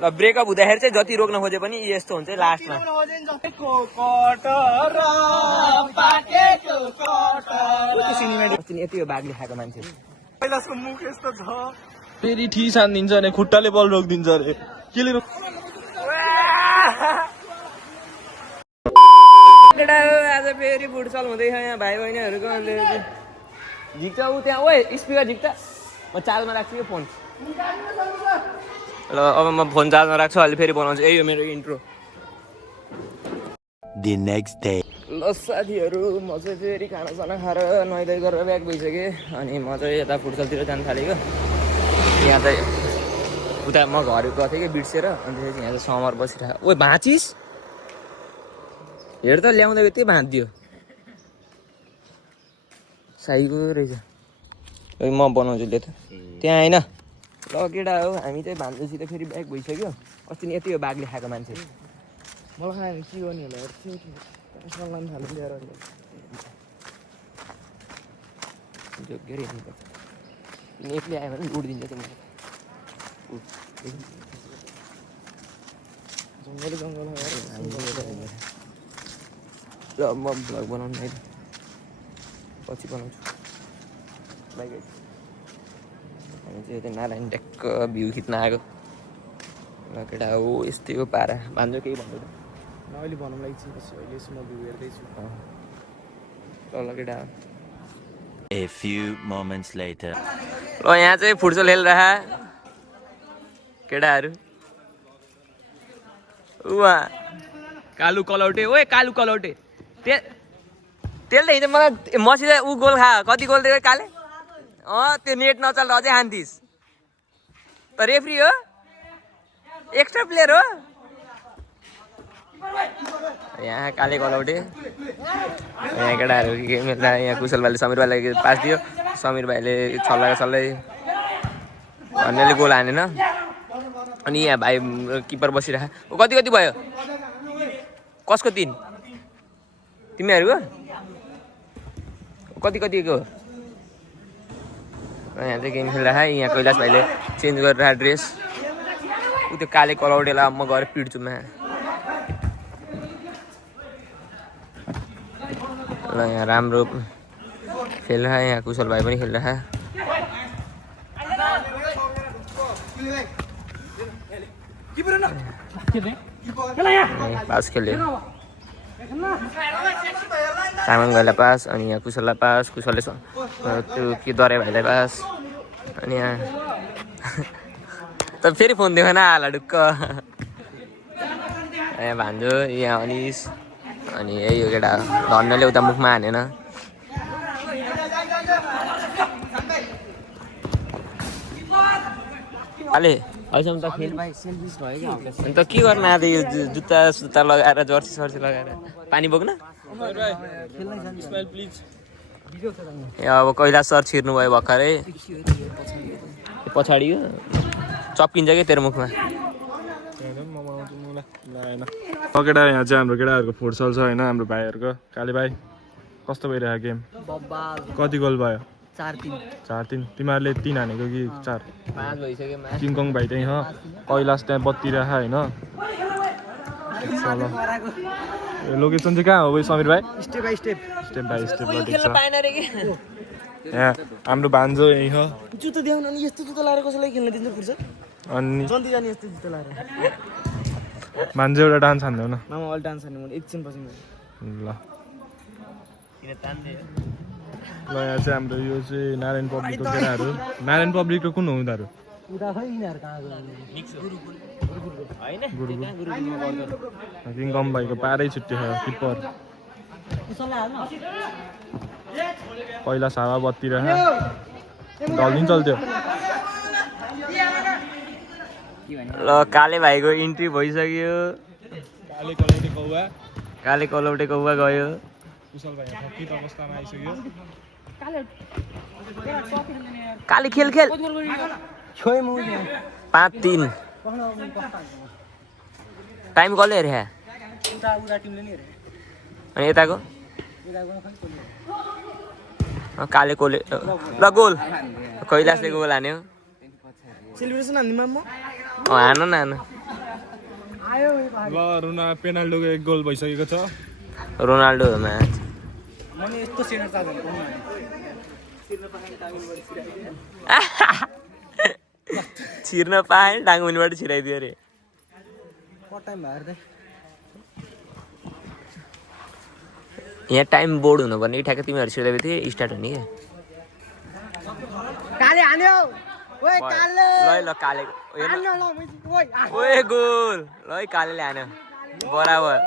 ल ब्रेकअप हुँदाखेरि चाहिँ जति रोक्न खोजे पनि यस्तो हुन्छ लास्टमा यति बाघले खाएको मान्छे कैलाशको मुख यस्तो छ फेरि ठिस हानिदिन्छ अरे खुट्टाले बल रोकिदिन्छ अरे केले आज फेरि फुटसल हुँदैछ यहाँ भाइ बहिनीहरूको झिक्छ ऊ त्यहाँ ओ स्पिकर झिक्छ म चार्जमा राख्छु यो फोन ल अब म फोन चार्जमा राख्छु अहिले फेरि बनाउँछु यही हो मेरो इन्ट्रो The next day. ल साथीहरू म चाहिँ फेरि खानासाना खाएर नुहाइधुवाइ गरेर ब्याक भइसकेँ अनि म चाहिँ यता फुटसलतिर जानु थालेको यहाँ चाहिँ उता म घर गएको थिएँ कि बिर्सेर अनि त्यसपछि यहाँ चाहिँ समर बसिरहेको ओ भाँचिस हेर त ल्याउँदा त्यही भाँचिदियो साइको रहेछ म बनाउँछु ले त त्यहाँ होइन ल केटा हो हामी चाहिँ भान्जोसित फेरि ब्याक भइसक्यो अस्ति नि यति हो बाघले खाएको मान्छे मलाई खायो के गर्ने होला सल्लाह पनि थाल्नु ल्याएर जोग्यो रे एक्लै आयो भने उडिदिन्छ तिमीले जङ्गल ल म भ्लग बनाउनु है पछि बनाउँछु बाइक हामी चाहिँ यता नारायण ट्याक्क भ्यू खिच्न आएको ल केटा हो यस्तै हो पारा भान्जो केही भन्दैन अहिले भनौँ लागि अहिले यसमा भ्यू हेर्दैछु ल केटा A few moments later. ल यहाँ चाहिँ फुटसल खेलिरह केटाहरू उहाँ कालु कलौटे ओए कालु कलौटे त्यसले हिजो मलाई मसित ऊ गोल खा कति गोल दियो काले त्यो नेट नचल्दा अझै हान्थिस् त रेफ्री हो एक्स्ट्रा प्लेयर हो यहाँ काले कलौटे यहाँ केटाहरू के मिल्दा यहाँ कुशल भाइले समीर भाइलाई पास दियो समीर भाइले छल्लै भन्नेले गोल हानेन अनि यहाँ भाइ किपर बसिरहेको कति कति भयो कसको 3 तिमीहरूको कति कतिको यहाँ चाहिँ गेम खेलिरह यहाँ कैलाश भाइले चेन्ज गरेर ड्रेस ऊ त्यो काले कलौटेलाई म गएर पिट्छु म ल यहाँ राम्रो खेलिरह यहाँ कुशल भाइ पनि खेलिरह पास खेल्यो तामाङ भाइलाई पास अनि यहाँ कुशललाई पास कुशलले त्यो के दरे भाइलाई पास अनि यहाँ त फेरि फोन देखेन आला ढुक्क यहाँ भान्जो यहाँ अनिस अनि यही हो केटा धन्यले उता मुखमा हानेन अले अहिलेसम्म त खेल अन्त के गर्न आएको यो जुत्ता लगाएर जर्सी सर्सी लगाएर पानी बोक्न ए अब कैलाश सर छिर्नु भयो भर्खरै पछाडि हो चप्किन्छ क्या तेरो मुखमा केटा यहाँ चाहिँ हाम्रो केटाहरूको फुटसल छ होइन हाम्रो भाइहरूको काले भाइ कस्तो भइरहेको गेम कति गोल भयो 4-3 तिमीहरूले 3 हानेको कि 4 5 भइसक्यो किङकङ भाइ त्यहीँ हो कैलाश त्यहाँ बत्तिरहेको होइन लोकेसन चाहिँ कहाँ हो भाइ समीर भाइ स्टेप बाई स्टेप यहाँ हाम्रो भान्जो यहीँ हो जुत्ता देखाउनु अनि यस्तो जुत्ता लाएर कसैलाई खेल्न दिन्छ फुर्छ अनि जल्दी जाने यस्तो जुत्ता लाएर भान्जो एउटा डान्स हान्देऊ न मामा अल डान्स हान्ने म एकछिन पछि ल ल यहाँ चाहिँ हाम्रो यो चाहिँ नारायण पब्लिकको केटाहरू नारायण पब्लिकको कुन हो उनीहरू किङकम भाइको पारै छुट्यो किपर पहिला हावा बत्ती रह ढल्दिन चल्थ्यो ल काले भाइको इन्ट्री भइसक्यो काले कलौटे कौवा गयो कुशल भाइ थकित अवस्थामा आइसक्यो काली खेल 5-3 टाइम कसले हेरे अनि यताको काले कोले ल गोल कैलाशले गोल हान्यो सेलिब्रेसन हान्दिमा म हान न हान ल रुना पेनाल्डोको 1 गोल भइसकेको छ रोनाल्डो म्याच मैले यस्तो सेनर चाहदैन छिर्न पाएँ डाङमुनिबाट छिराइदियो अरे टाइम भएर त यहाँ टाइम बोर्ड हुनुपर्ने ठ्याक्कै तिमीहरू छिर्दै थिए स्टार्ट हुने क्या काले हान्यो ओए काले ल ल काले हान्यो ल ओए ओए गोल ल कालेले हान्यो बराबर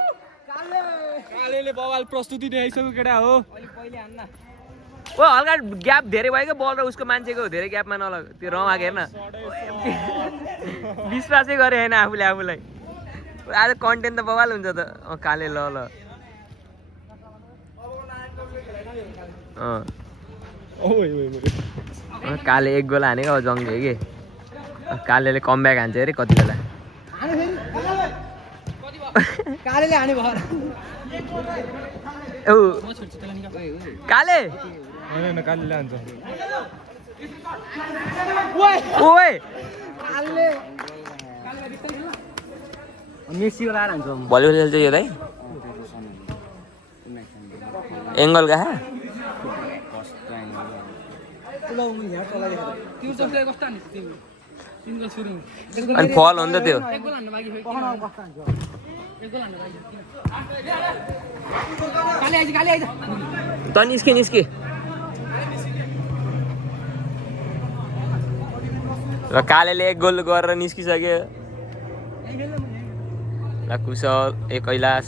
कालेले बवाल प्रस्तुति देखाइसक्यो केटा हो पहिले हान्न ओ हल्का ग्याप धेरै भयो क्या बल र उसको मान्छेको धेरै ग्यापमा नलग त्यो रमाएको हेर्न विश्वासै गरे होइन आफूले आफूलाई आज कन्टेन्ट त बवाल हुन्छ त काले ल ल काले 1 गोल हानेको अब जङ्गे कि कालेले कमब्याक हान्छ अरे कति बेला कालेले हान्यो भर औ काले हैन कालेले हान्छ ओए काले मेसी वाला हान्छ भलिबल खेल्छ यो दाइ एङ्गल कहाँ अनि फल हो नि त त्यो त निस्के निस्के ल कालेले 1 गोल गरेर निस्किसक्यो ल कुशल कैलाश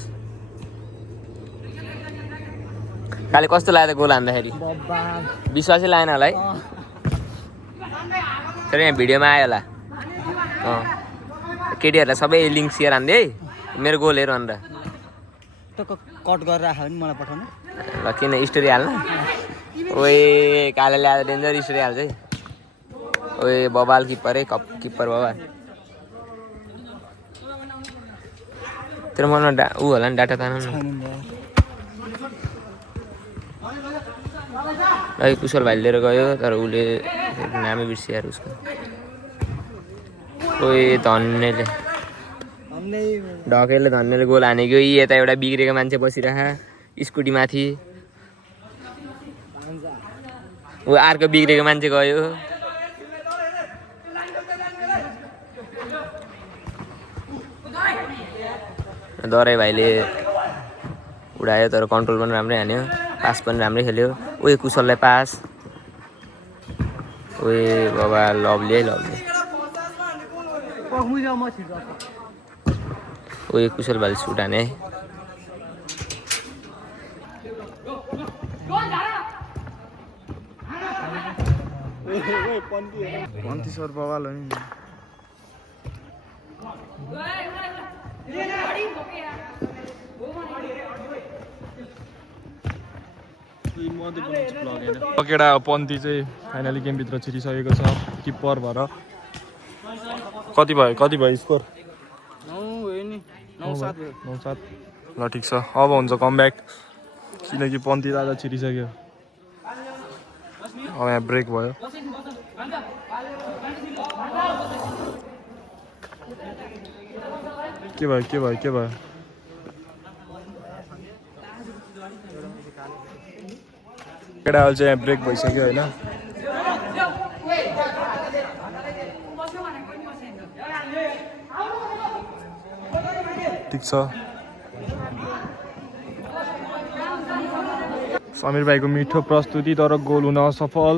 काले कस्तो लाग्यो गोल हान्दाखेरि विश्वासै लागेन होला है तर यहाँ भिडियोमा आयो होला केटीहरूलाई सबै लिङ्क सेयर हान्दै है मेरो गोल हेर भनेर कट गरेर राख्यो भने मलाई पठाउनु ल किन स्टोरी हाल्न ओए कालेले आज डेन्जर स्टोरी हाल्छ है ओए बबाल किप्पर है किप्पर बबाल तर मनमा ऊ होला नि डाटा तान है कुशल भाइ लिएर गयो तर उसले नामै बिर्सियो यार उसको ओए धन्नेले ढकेलले धन्नेले गोल हानेको यता एउटा बिग्रेको मान्छे बसिरह स्कुटी माथि ऊ अर्को बिग्रेको मान्छे गयो दराई भाइले उडायो तर कन्ट्रोल पनि राम्रै हान्यो पास पनि राम्रै खेल्यो ओए कुशललाई पास ओए बाबा लभली है लभली ओए कुशल भाइले सुट हाने सर बवाल हो नि केटा पन्ती चाहिँ फाइनली गेमभित्र छिरिसकेको छ किप्पर भएर कति भयो स्कोर 9-7 ल ठिक छ अब हुन्छ कमब्याक किनकि पन्ती दादा छिरिसक्यो अब यहाँ ब्रेक भयो के भयो केटाहरू चाहिँ यहाँ ब्रेक भइसक्यो होइन ठिक छ समीर भाइको मिठो प्रस्तुति तर गोल हुन असफल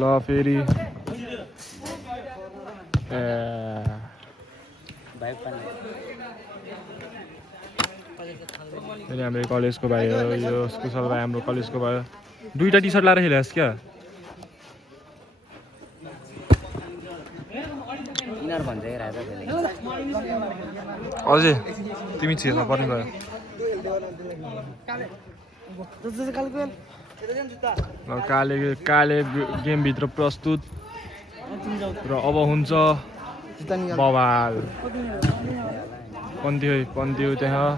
ल फेरि हाम्रो कलेजको भाइ हो यो कुशल भाइ हाम्रो कलेजको भयो 2टा टी सर्ट लाएर खेलेस् क्या अझै तिमी छिर्न पर्ने भयो काले गेमभित्र प्रस्तुत र अब हुन्छ बवाल पन्थ्यो त्यहाँ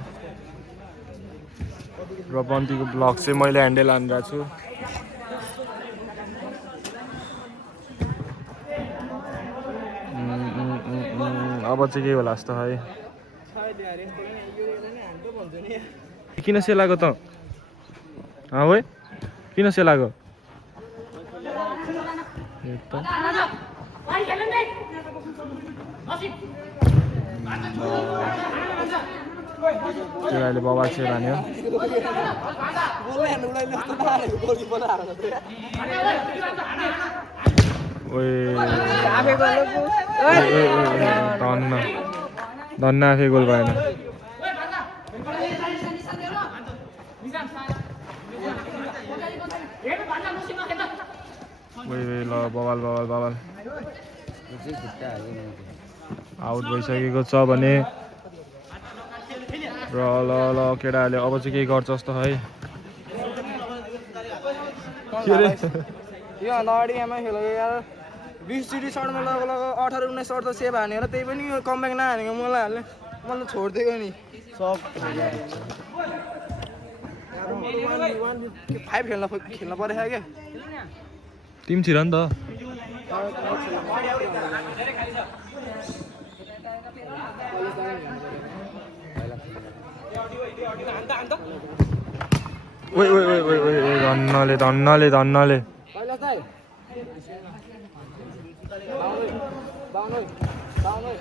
र बन्तीको ब्लग चाहिँ मैले ह्यान्डल हानिरहेको छु। अब चाहिँ के होला जस्तो है। किन सेलाएको त है किन सेलाएको अहिले बबाल चाहिँ हान्यो। धन्न आफै गोल भएन। ल बबाल बबाल बबाल आउट भइसकेको छ भने र ल ल केटाहरूले अब चाहिँ केही गर्छ जस्तो है। यो अगाडि यहाँ खेलेको यार 20 सर्टमा लगेको 18-19 सर्ट त सेभ हानेको र त्यही पनि कमब्याक नहानेको मलाई हाल्ने मैले छोडिदिएको नि सब 5 खेल्न परेको क्या टिम छिर नि त। ओइ ओइ ओइ ओइ ओइ धन्नले धन्नले धन्नले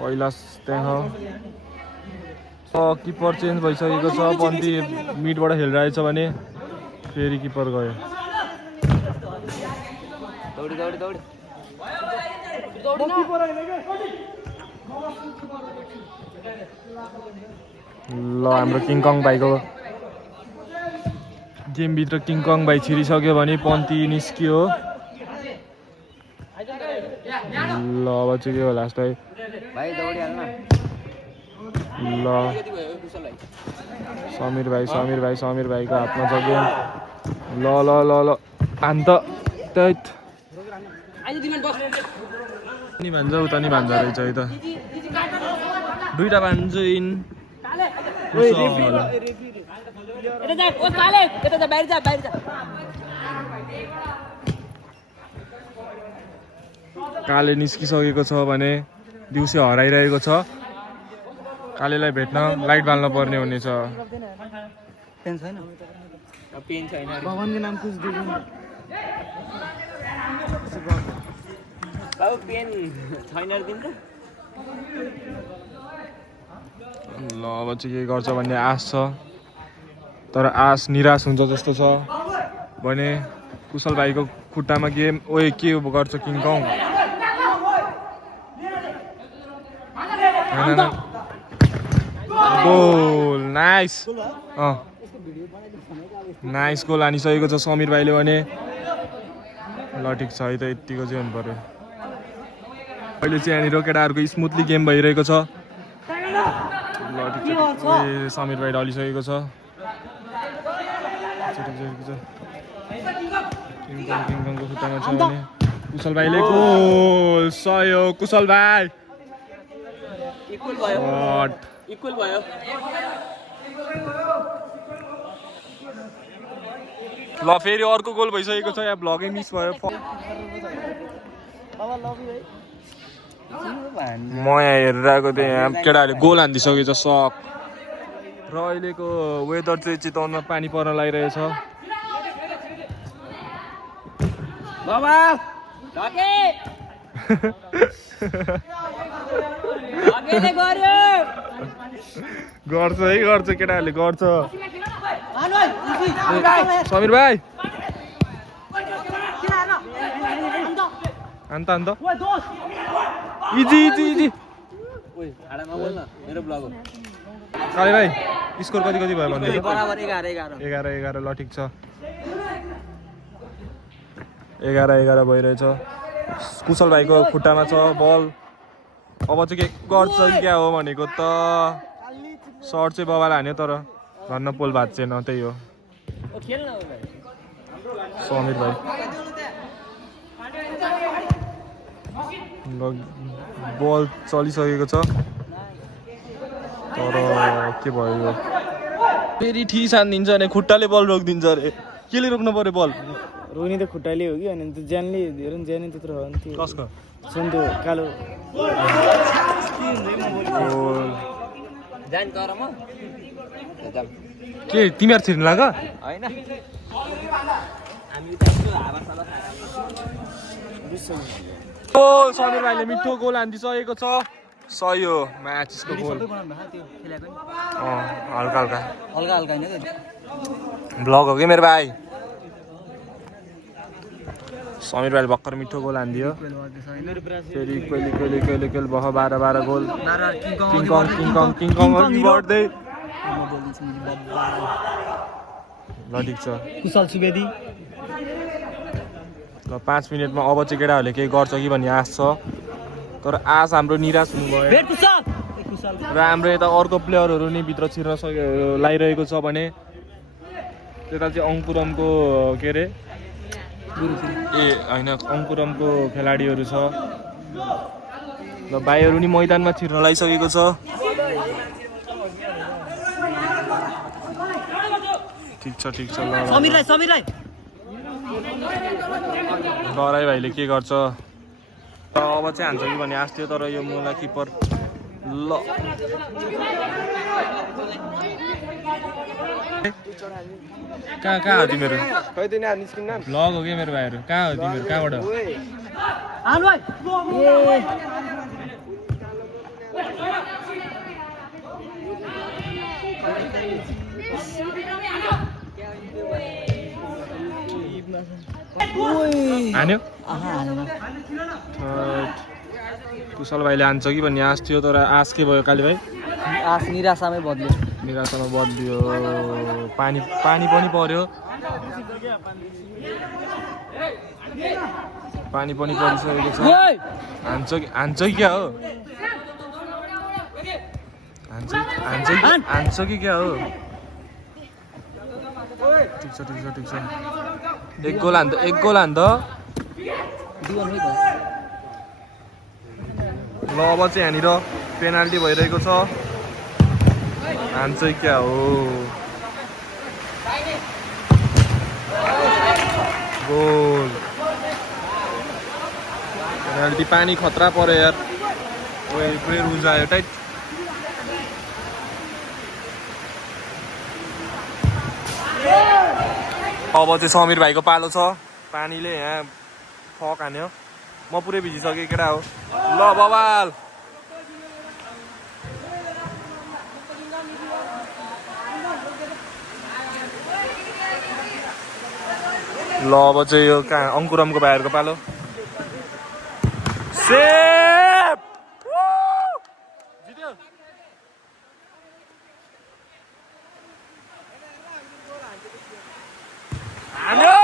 कैलाश त्यहाँ किपर चेन्ज भइसकेको छ। बन्ती मिडबाट खेलिरहेछ भने फेरि किपर गयो। ल हाम्रो किङकङ भाइको गेमभित्र किङकङ भाइ छिरिसक्यो भने पन्ती निस्कियो। ल अब चाहिँ के होला जस्तै ल समीर भाइको हातमा छ गेम। ल ल ल ल अन्त त्यही नि भन्छ उता नि भन्छ रहेछ है त दुईटा भान्छु इन काले निस्किसकेको छ भने दिउँसो हराइरहेको छ। कालेलाई भेट्न लाइट बाल्न पर्ने हुनेछ। भगवानको नाम कुछ दिनु बाबु पेन छैन दिन्छ। ल अब चाहिँ के गर्छ भन्ने आश छ तर आश निराश हुन्छ जस्तो छ भने कुशल भाइको खुट्टामा गेम ओए के गर्छ किङकङ गोल नाइस नाइस गोल हानिसकेको छ समीर भाइले भने। ल ठिक छ है त यतिको चाहिँ हुनु पर्यो। अहिले चाहिँ यहाँनिर केटाहरूको स्मुथली गेम भइरहेको छ। ल ठिक छ समीर भाइ ढलिसकेको छ। किङकङको खुट्टामा छ भने कुशल भाइले गोल सहयोग कुशल भाइ इक्वल भयो। ल फेरि अर्को गोल भइसकेको छ। यहाँ भ्लगै मिस भयो। म यहाँ हेरेर आएको थिएँ यहाँ केटाहरूले गोल हानिदिइसकेको छ सक र अहिलेको वेदर चाहिँ चितवनमा पानी पर्न लागिरहेछ। गर्छ है गर्छ केटाहरूले गर्छ। समीर भाइ अन्त अन्त इजी इजी इजी काले भाइ स्कोर कति कति भयो भन्दै 11-11 ल ठिक छ 11-11 भइरहेछ। कुशल भाइको खुट्टामा छ बल। अब चाहिँ के गर्छ क्या हो भनेको त सर्ट चाहिँ बबाल हान्यो तर धन्न पोल भाँच्चेन त्यही हो। समीर भाइ बल चलिसकेको छ तर के भयो फेरि ठिस हानिदिन्छ भने खुट्टाले बल रोकिदिन्छ अरे केले रोक्नु पर्यो बल रोहिणी त खुट्टाले हो कि अनि त्यो ज्यानले हेर ज्यानै त्यत्रो हो नि त्यो कसको सुन त्यो कालो जान कर म के तिमीहरू छिर्नु लाग हैन हामी उता हावासाला ओ समीर भाइले मिठो गोल हानिदिसकेको छ सही हो म्याचको गोल हल्का हल्का हल्का हल्का हैन ब्लग हो कि मेरो भाइ समीर भाइले भर्खर मिठो गोल हानिदियो फेरि इक्वेल भयो 12 गोल किङ कङ अघि बढ्दै ल ठिक छ कुशल सुवेदी ल 5 मिनेटमा अब चाहिँ केटाहरूले केही गर्छ कि भन्ने आश छ तर आश हाम्रो निराश हुनुभयो र हाम्रो यता अर्को प्लेयरहरू नि भित्र छिर्न लागिरहेको छ भने त्यता चाहिँ अङ्कुरमको के अरे ए होइन अङ्कुरमको खेलाडीहरू छ ल भाइहरू नि मैदानमा छिर्न लागिसकेको छ ठिक छ ल समीरलाई डराई भाइले के गर्छ अब चाहिँ हान्छ कि भन्ने आश थियो तर यो मुला किपर ल कहाँ हो तिमीहरू ब्लग हो कि मेरो भाइहरू कहाँ हो तिमीहरू कहाँबाट हान्यो कुशल भाइले हान्छ कि भन्ने आश थियो तर आश के भयो काली भाइ आश निराशामै बदल्यो निराशामा बदलियो पानी पनि पर्यो पानी पनि परिसकेको छ हान्छ कि क्या हो हान्छ कि क्या हो ठिक छ एक गोल हान्द ल अब चाहिँ यहाँनिर पेनाल्टी भइरहेको छ हान्छ क्या हो गोल पेनाल्टी पानी खतरा पर्यो यार पुरै रुज आयो टाइट अब चाहिँ समीर भाइको पालो छ पानीले यहाँ फक हान्यो म पुरै भिजिसकेँ केटा हो ल बबाल ल अब चाहिँ यो कहाँ अङ्कुरमको भाइहरूको पालो सेप जित्यो हान्यो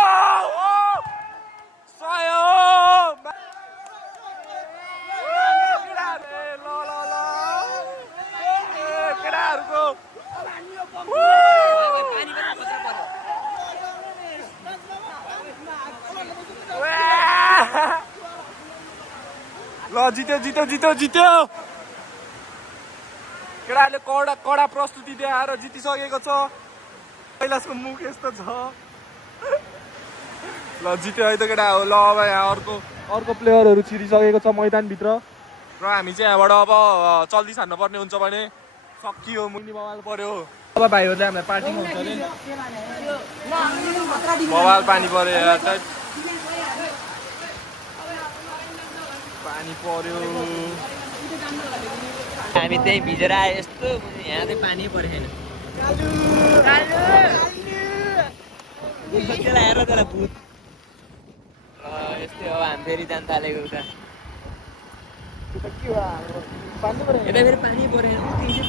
ल जित्यो केटाहरूले कडा प्रस्तुति दिएर जितिसकेको छ कैलाशको मुख यस्तो छ ल जित्यो है त केटा हो ल अब यहाँ अर्को प्लेयरहरू छिरिसकेको छ मैदानभित्र र हामी चाहिँ यहाँबाट अब चल्दी छान्नु पर्ने हुन्छ भने सकियो मुनि बवाल पर्यो अब भाइहरूले हामीलाई पार्टी हुन्छ अरे बवाल पानी पर्यो यार पानी पर्यो हामी त्यही भिजेर आए यस्तो यहाँ चाहिँ पानी परेको छैन हेर त्यसलाई भूत यस्तै हो हामी फेरि जान थालेको उता यता फेरि पानी परेन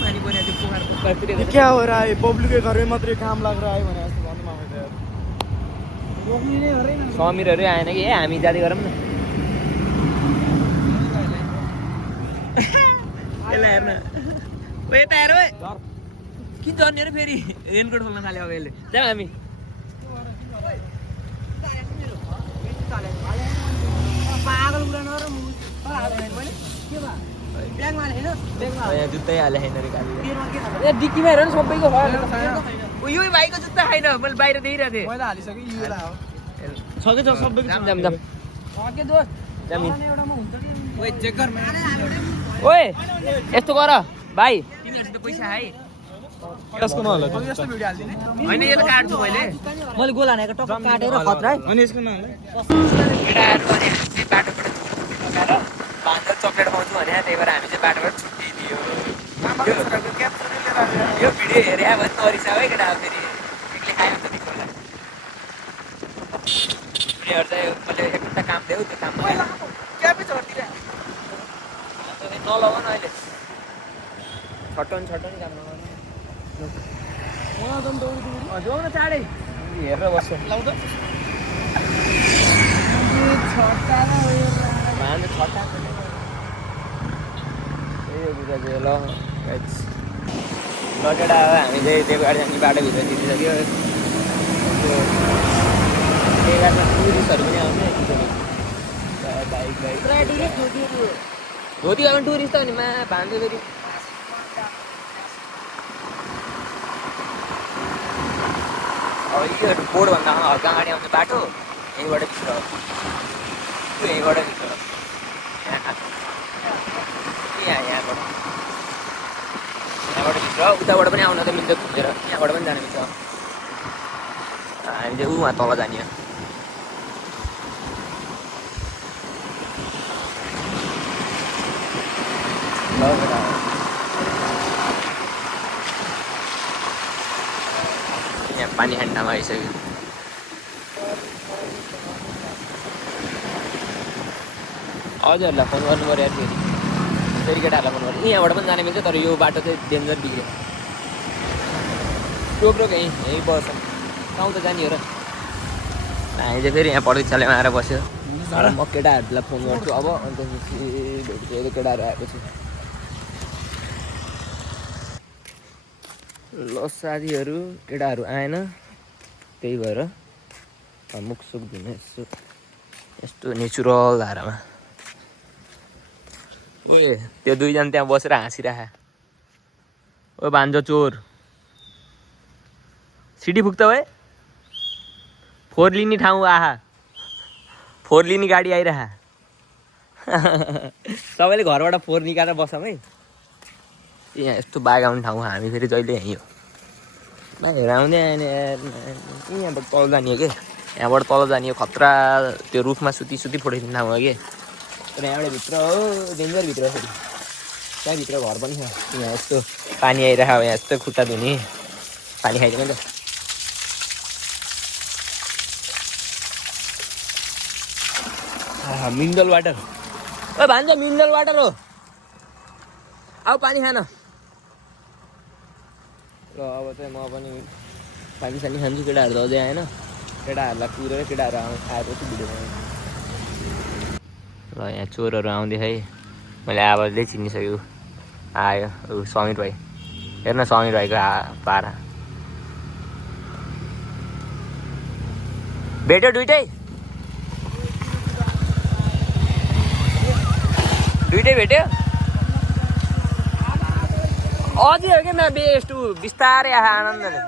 पानी परेन त्यो पोखरतिर क्या हो रहा है पब्लिक के घर में मात्रै काम लाग रहा है भने जस्तो भन्नु माग्दै रोक्ने नै हरेन समीरहरू आएन कि हामी जाँदै गरौँ न यसलाई हेर्न यता हेर किन झर्ने अरे फेरि रेनकोट खोल्न थाल्यो अब यसले जाउँ हामी पागल कुरा नगर यहाँ जुत्तै हाले छैन रे कालीले ए डिक्कीमा हेर न सबैको भयो यो भाइको जुत्ता छैन मैले बाहिर देखिरहेको थिएँ मैले हालिसकेँ यो ला हो छ कि छ सबैको जाम जाम जाम के दोस्त जाम एउटामा हुन्छ कि ओए चेक गर ओए यस्तो गर भाइ तिमीहरूसित पैसा है यसको नहाल यस्तो भिडियो हाल्दिने होइन यो त काट्छु मैले मैले गोल हानेको टक्क काटेर खतरा है अनि यसको नहाल केटाहरू भने चाहिँ बाटोबाट लगाएर बाँधेर चक्लेट पाउँछु भने त्यही भएर हामी चाहिँ बाटोबाट छुट्टिदियो यो भिडियो हेरे भने नरिसा है केटा फेरि एक्लै खायो भने त दिक्क होला उनीहरू चाहिँ मैले एउटा काम दियो त्यो काम क्यापै झर्तिर नलगाउन अहिले छटन काम नगर्नु जाऊ न चाँडै हेरेर बस्छ लाउँदा भान्जा छट्टा त्यही कुरा चाहिँ ल केटा अब हामी चाहिँ त्यो गाडी जाने बाटोभित्र छिरिसक्यो त्यही गाडीमा टुरिस्टहरू पनि आउँछ बाइक धोती गयो भने टुरिस्ट त भने मा भान्जा फेरि अब यो बोर्डभन्दा हल्का अगाडि आउने बाटो यहीँबाट भित्र यहीँबाट भित्र यहाँबाट भित्र उताबाट पनि आउन त मिल्छ घुमेर यहाँबाट पनि जानु मिल्छ हामी चाहिँ उहाँ तल जाने यहाँ पानी खान्डामा आइसक्यो हजुरहरूलाई फोन गर्नु पऱ्यो यार फेरि केटाहरूलाई फोन गर्नु यहाँबाट पनि जाने मिल्छ तर यो बाटो चाहिँ डेन्जर बिग्रियो टोक्रो यहीँ बस्छ गाउँ त जाने हो र हामी चाहिँ फेरि यहाँ प्रतीक्षालयमा आएर बस्यो म केटाहरूलाई फोन गर्छु अब अन्त भेट्छु केटाहरू आएपछि ल साथीहरू केटाहरू आएन त्यही भएर मुखसुख धुने यस्तो नेचुरल धारामा ओए त्यो दुईजना त्यहाँ बसेर हाँसिरह ओ भान्जो चोर सिटी पुग्छ भए फोहोर लिने ठाउँ आहा फोहोर लिने गाडी आइरह सबैले घरबाट फोहोर निकालेर बसौँ है यहाँ यस्तो बाघ आउने ठाउँ हामी फेरि जहिले यहीँ हो बाहिर आउँदै आएन यहाँबाट तल जाने हो कि यहाँबाट तल जाने हो खतरा त्यो रुखमा सुती फोटाइदिने ठाउँ हो कि तर यहाँबाट भित्र हो डेन्जर भित्र फेरि त्यहाँभित्र घर पनि छ यहाँ यस्तो पानी आइरहेको यहाँ यस्तो खुट्टा धुने पानी खाइदिनु नि त मिनरल वाटर ओ भान्जा मिनरल वाटर हो आऊ पानी खान ल अब चाहिँ म पनि पानी सानी खान्छु केटाहरू त अझै आएन केटाहरूलाई कुरेर केटाहरू आएपछि भिडियो बनाउँछु ल यहाँ चोरहरू आउँदै है मैले आवाजले चिनिसक्यो आयो ऊ समीर भाइ हेर्न समीर भाइको पारा भेट्यो दुइटै भेट्यो अझै हो कि म बेस्ट बिस्तारै आनन्दले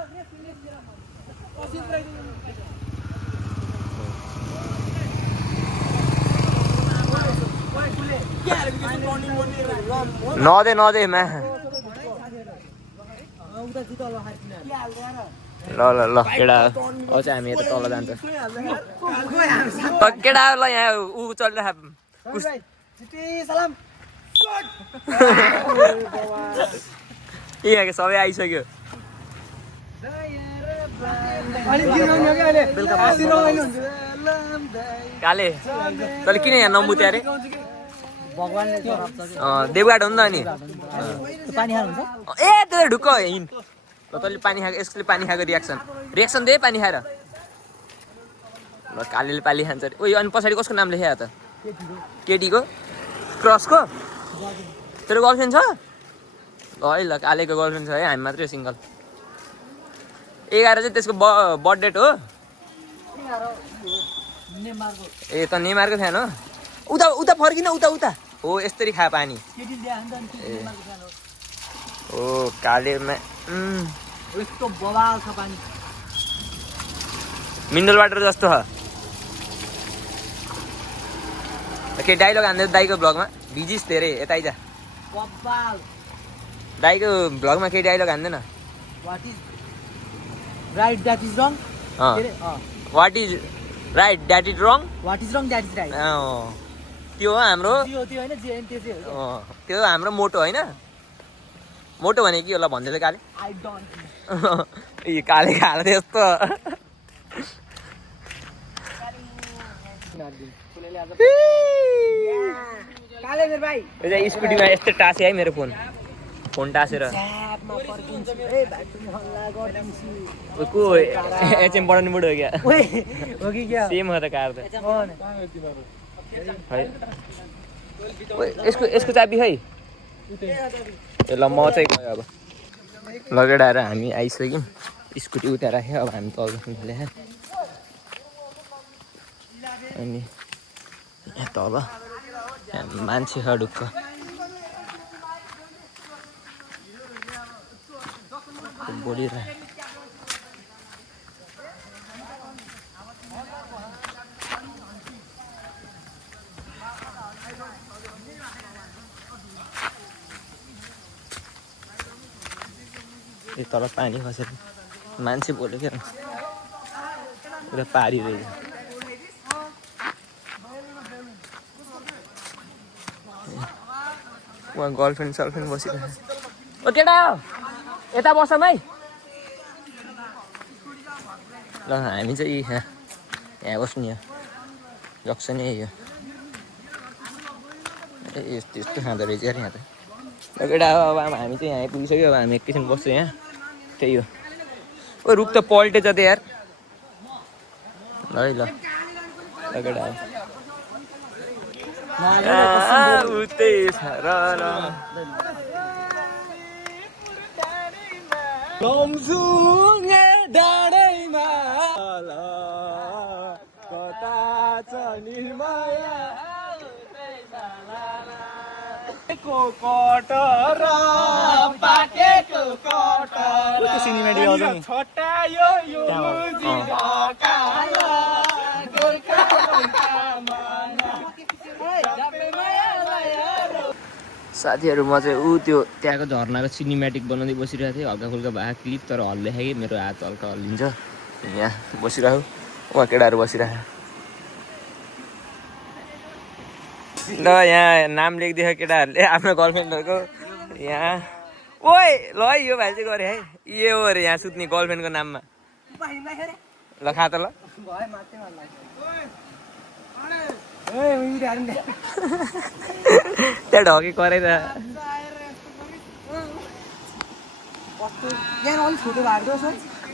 नदे मा ल केटा अझ हामी यता तल जान्छ केटाहरूलाई यहाँ ऊ चलिरहेको यहाँको सबै आइसक्यो काले तैँले किन यहाँ नम्बुते अरे देवघाट हो नि त अनि ए त्यो ढुक्क हिँड ल तैँले पानी खाएको यसले पानी खाएको रियाक्सन दे पानी खाएर ल कालीले पाली खान्छ अरे उयो अनि पछाडि कसको नाम लेख्या त केटीको क्रसको तेरो गर्लफ्रेन्ड छ ल है ल कालेको गर्लफ्रेन्ड छ है हामी मात्रै सिङ्गल 11 चाहिँ त्यसको बर्थ डेट हो ए त नेमारको फ्यान हो उता फर्किन उता हो यसरी खा पानी ए ओ कालेमा यस्तो बवाल छ पानी मिनरल वाटर जस्तो छ के डाइलग हान्दै दाइको ब्लगमा बिजिस धेरै यता आइज बवाल दाइको ब्लगमा केही डाइलग हान्दैन what is right that is wrong what is right that is wrong what is wrong that is right त्यो हो हाम्रो त्यो हैन जे त्यो चाहिँ हो त्यो हाम्रो मोटो होइन मोटो भने के होला भन्दै काले आई डोन्ट ए काले खाला त्यस्तो काले मेरो भाइ यो स्कुटीमा यस्तो टाँसे है मेरो फोन टाँसेर च्यापमा पर्किन्छु ए भाइ तुम हल्ला गर्दिन्छु को एचएम पढाउनु बुढो हो क्या ओए हो कि क्या सेम हो त कार त है यसको चाबी है ए ल म चाहिँ गयो अब लगेडाएर हामी आइसक्यौँ स्कुटी उता राख्यो अब हामी तल ल्याए अनि यहाँ तल मान्छे छ ढुक्क बोलिरहेको तल पानी खसेर मान्छे बोलेको पुरा पारिरहेको उहाँ गर्लफ्रेन्ड सर्लफ्रेन्ड बसिरहेको ओ केटा यता बसौँ है ल हामी चाहिँ यहाँ बस्नु यहाँ जक्सन यही हो ए यस्तो यस्तो खाँदो रहेछ यार यहाँ त केटा अब हामी चाहिँ यहाँ पुगिसक्यो अब हामी एकैछिन बस्छौँ यहाँ त्यही हो ओ रुख त पल्टेछ त यार ल है ल केटा उतै छ र डाँडैमा कता छ निर्माया कटर पाकेको कटर सिनेमेटिक आउँछ नि छटायो यो साथीहरू म चाहिँ त्यो त्यहाँको झर्नाको सिनेमेटिक बनाउँदै बसिरहेको थिएँ हल्का फुल्का भएको क्लिप तर हल्दै कि मेरो हात हल्का हल्लिन्छ यहाँ बसिरहेको उहाँ केटाहरू बसिरहेको ल यहाँ नाम लेखिदिएको केटाहरूले आफ्नो गर्लफ्रेन्डहरूको यहाँ ओए ल है यो भाइ चाहिँ गरे है यो हो अरे यहाँ सुत्ने गर्लफ्रेन्डको नाममा ल खा त ल त्यहाँ ढके कराइ त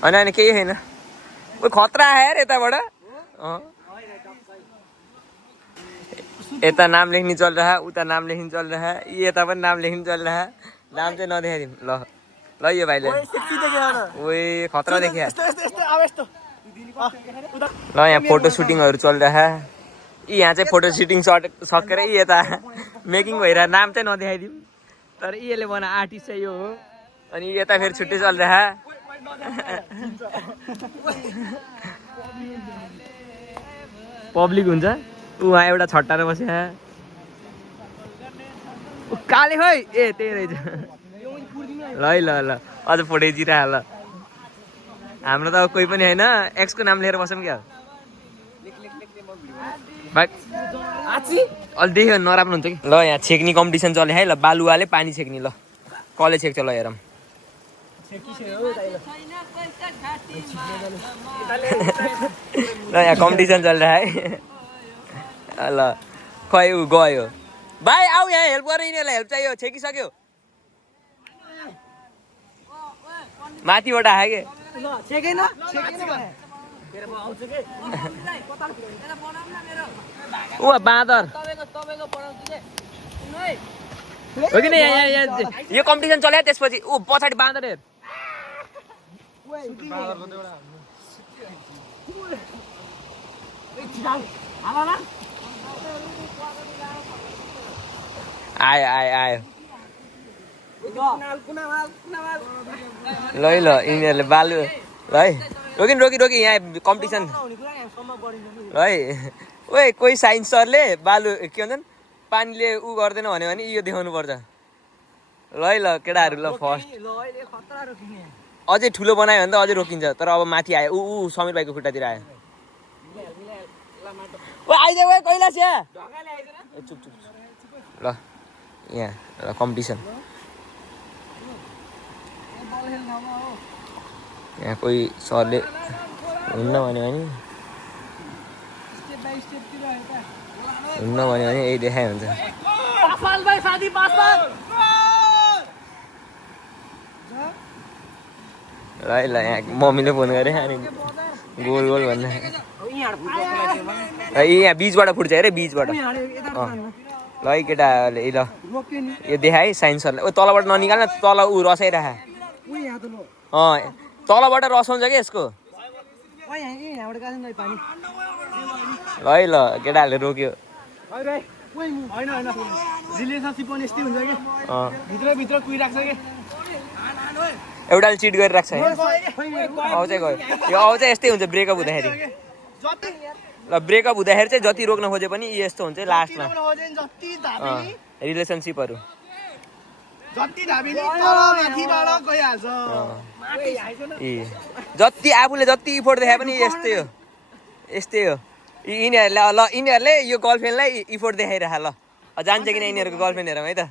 होइन होइन केही छैन ओ खतरा आयो यार यताबाट यता नाम लेख्ने चल रहा उता नाम लेख्ने चल रहा यता पनि नाम लेख्ने चल रहा नाम चाहिँ नदेखाइदिउँ ल ल यो भाइले ओए खतरा देखिया ल यहाँ फोटो सुटिङहरू चलिरह यहाँ चाहिँ फोटो सुटिङ सकेर यता मेकिङ भइरह नाम चाहिँ नदेखाइदिउँ तर यसले बना आर्टिस्ट चाहिँ यो हो अनि यता फेरि छुट्टै चलिरह पब्लिक हुन्छ उहाँ एउटा छट्टाएर बस्या काले खै ए त्यही रहेछ ल है ल ल अझ फोटो जिरा ल हाम्रो त कोही पनि होइन एक्सको नाम लिएर बसौँ क्या अलि देख्यो नराम्रो हुन्छ कि ल यहाँ छेक्ने कम्पिटिसन चल्यो है ल बालुवाले पानी छेक्ने ल कसले छेक्छ ल हेरौँ ल यहाँ कम्पिटिसन चलिरह है ल खै ऊ गयो भाइ आऊ यहाँ हेल्प गर यिनीहरूलाई हेल्प चाहियो छेकिसक्यो माथिबाट आयो के ऊ बाँदर हो कि यहाँ यो कम्पिटिसन चल्यो त्यसपछि ऊ पछाडि बाँदर हेर आयो ल है ल यिनीहरूले बालु ल है रोकी यहाँ कम्पिटिसन ल है ओए कोही साइन्स सरले बालु के भन्छन् पानीले ऊ गर्दैन भन्यो भने यो देखाउनु पर्छ ल है ल केटाहरू ल फर्स्ट अझै ठुलो बनायो भने त अझै रोकिन्छ तर अब माथि आयो ऊ समीर भाइको खुट्टातिर आयो ओ आइज ओ कैलाश यहाँ चुप ल यहाँ ल कम्पिटिसन यहाँ कोही सरले हुन्न भन्यो भने यही देखाइ हुन्छ ल यहाँ मम्मीले फोन गरे अनि गोल भन्दा यहाँ बिचबाट फुट्छ अरे बिचबाट ल है केटाहरूले ल यो देखाए साइन्स सरलाई ओ तलबाट ननिकाल्न तल ऊ रसाइराख तलबाट रसाउँछ क्या यसको ल है ल केटाहरूले रोक्यो एउटाले चिट गरिराख्छ आउ चाहिँ गयो यो आउ चाहिँ यस्तै हुन्छ ब्रेकअप हुँदाखेरि ल ब्रेकअप हुँदाखेरि चाहिँ जति रोक्न खोजे पनि यस्तो हुन्छ लास्टमा रिलेसनसिपहरू जति आफूले जति इफोर्ट देखाए पनि यस्तै हो यिनीहरूले यो गर्लफ्रेन्डलाई इफोर्ट देखाइराख ल जान्छ किन यिनीहरूको गर्लफ्रेन्ड हेरौँ है त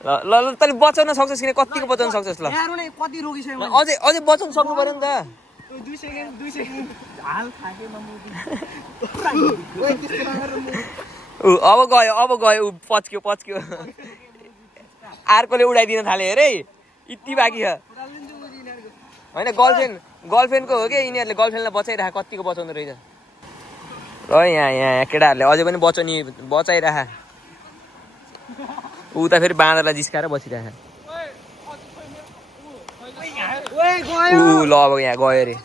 ल तैँले बचाउन सक्छस् किन कतिको बचाउन सक्छस् ल अझै बचाउन सक्नु पर्यो नि त अब गयो ऊ पच्क्यो अर्कोले उडाइदिन थाल्यो हेरे यति बाँकी छ होइन गर्लफ्रेन्डको हो कि यिनीहरूले गर्लफ्रेन्डलाई बचाइराख कतिको बचाउँदो रहेछ र यहाँ केटाहरूले अझै पनि बचाइराख ऊ त फेरि बाँदरलाई जिस्काएर बसिराख ऊ ल अब यहाँ गयो अरे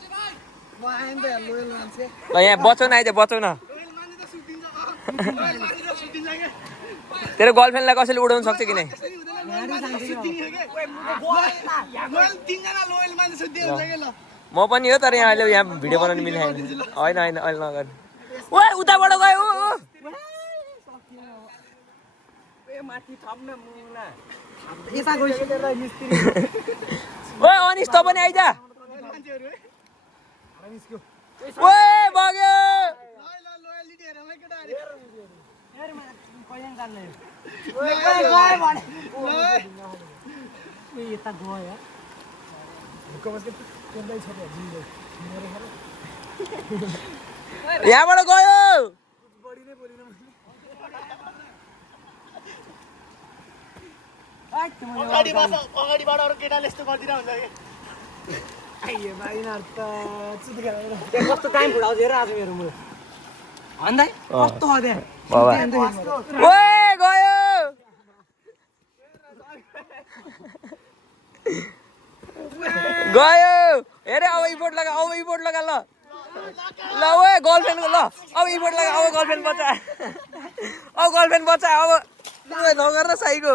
ल यहाँ बचाउन आइज बचाउन तेरो गर्लफ्रेन्डलाई कसैले उडाउन सक्छ कि नै म पनि हो तर यहाँ अहिले यहाँ भिडियो बनाउनु मिलाएन होइन अहिले नगर ओ उताबाट गयो ओ अनिस त पनि आइज ओ बग्यो यहाँबाट गयो अगाडिबाट अरू केटाले यस्तो गरिदिएर हुन्छ कस्तो टाइम फुटाउँछ हेर आज मेरो मुख भन्दै कस्तो हो त्यहाँ गयो हेरे अब इफोर्ट लगा ल ओए गर्लफ्रेन्डको ल अब इफोर्ट लगा अब गर्लफ्रेन्ड बच्चा अब नगर न साईको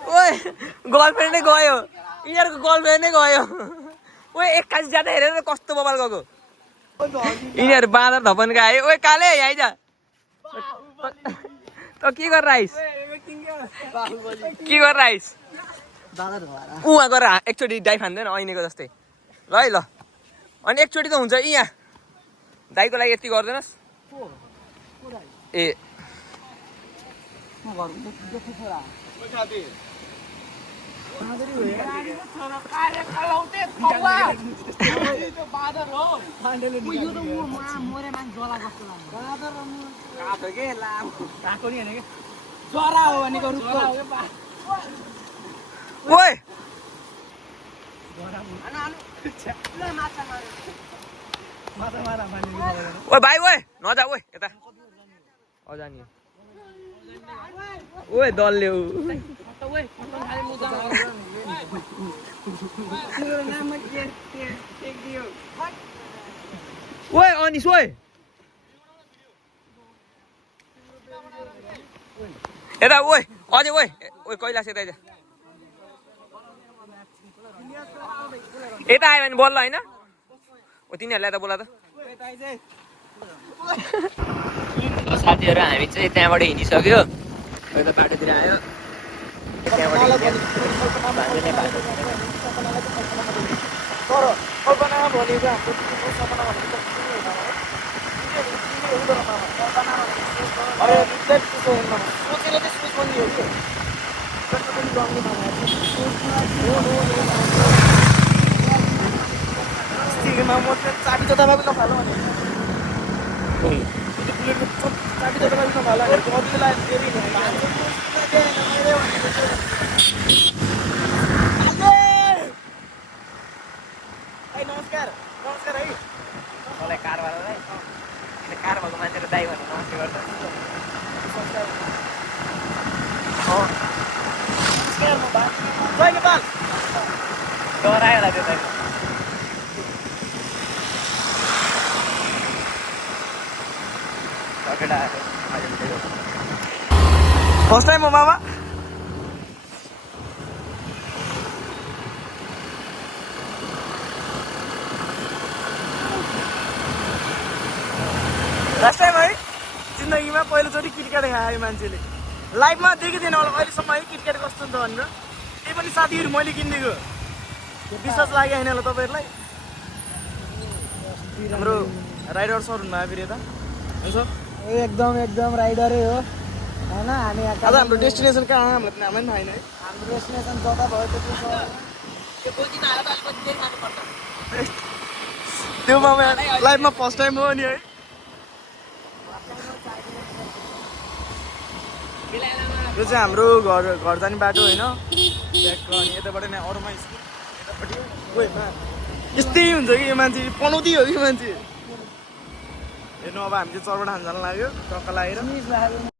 ओए गर्लफ्रेन्डै गयो यिनीहरूको गर्लफ्रेन्डै गयो ओए एक्कासी जाँदा हेरेर कस्तो बबाल गएको यिनीहरू बाँदर धपनका आयो ओए काले यहाँ आइज त के गरेर आइस उहाँ गएर एकचोटि डाइ फान्दैन ऐनेको जस्तै ल है ल अनि एकचोटि त हुन्छ यहाँ दाइको लागि यति गरिदिनुहोस् ए ओए ओए भाइ ओए नजा ओए यता अजानी ओए दलले ओए अनिस ओए यता ओइ अझै ओइ ओइ कैलाश यता यता यता आयो भने बोल्ला होइन ओ तिनीहरूलाई त बोला त साथीहरू हामी चाहिँ त्यहाँबाट हिँडिसक्यो यता बाटोतिर आयो तर कल्पनामा भनेको हाम्रो सपना भनेको सोचेर चाहिँ सोच पनि हो कि म चाबी जतामा पनि नफालो भने चाबी जतामा पनि नफालो अरूलाई फेरि नमस्कार नमस्कार है मलाई कारवालालाई कार भएको मान्छेको दाइ भनेर नमस्ते गर्छ जय नेपाल डरायो होला त्यो दाइ फर्स्ट टाइम हो मामा फर्स्ट टाइम है जिन्दगीमा पहिलोचोटि क्रिकेट खायो मान्छेले लाइफमा देखिँदैन होला अहिलेसम्म है क्रिकेट कस्तो हुन्छ भनेर त्यही पनि साथीहरू मैले किनिदिएको विश्वास लाग्यो होइन होला तपाईँहरूलाई हाम्रो राइडर सर हुनुभयो फेरि यता हुन्छ एकदम राइडरै हो होइन हामी आज हाम्रो डेस्टिनेसन कहाँ हो हामीलाई पनि थाहा छैन है हाम्रो डेस्टिनेसन जता भयो त्यो मामा लाइफमा फर्स्ट टाइम हो नि है यो चाहिँ हाम्रो घर जाने बाटो होइन ट्याक्क अनि यताबाट नै अरूमा स्कुल यतापट्टि यस्तै हुन्छ कि यो मान्छे पनौती हो कि मान्छे हेर्नु अब हामी चाहिँ चरबाट हान जान लाग्यो टक्क लागेर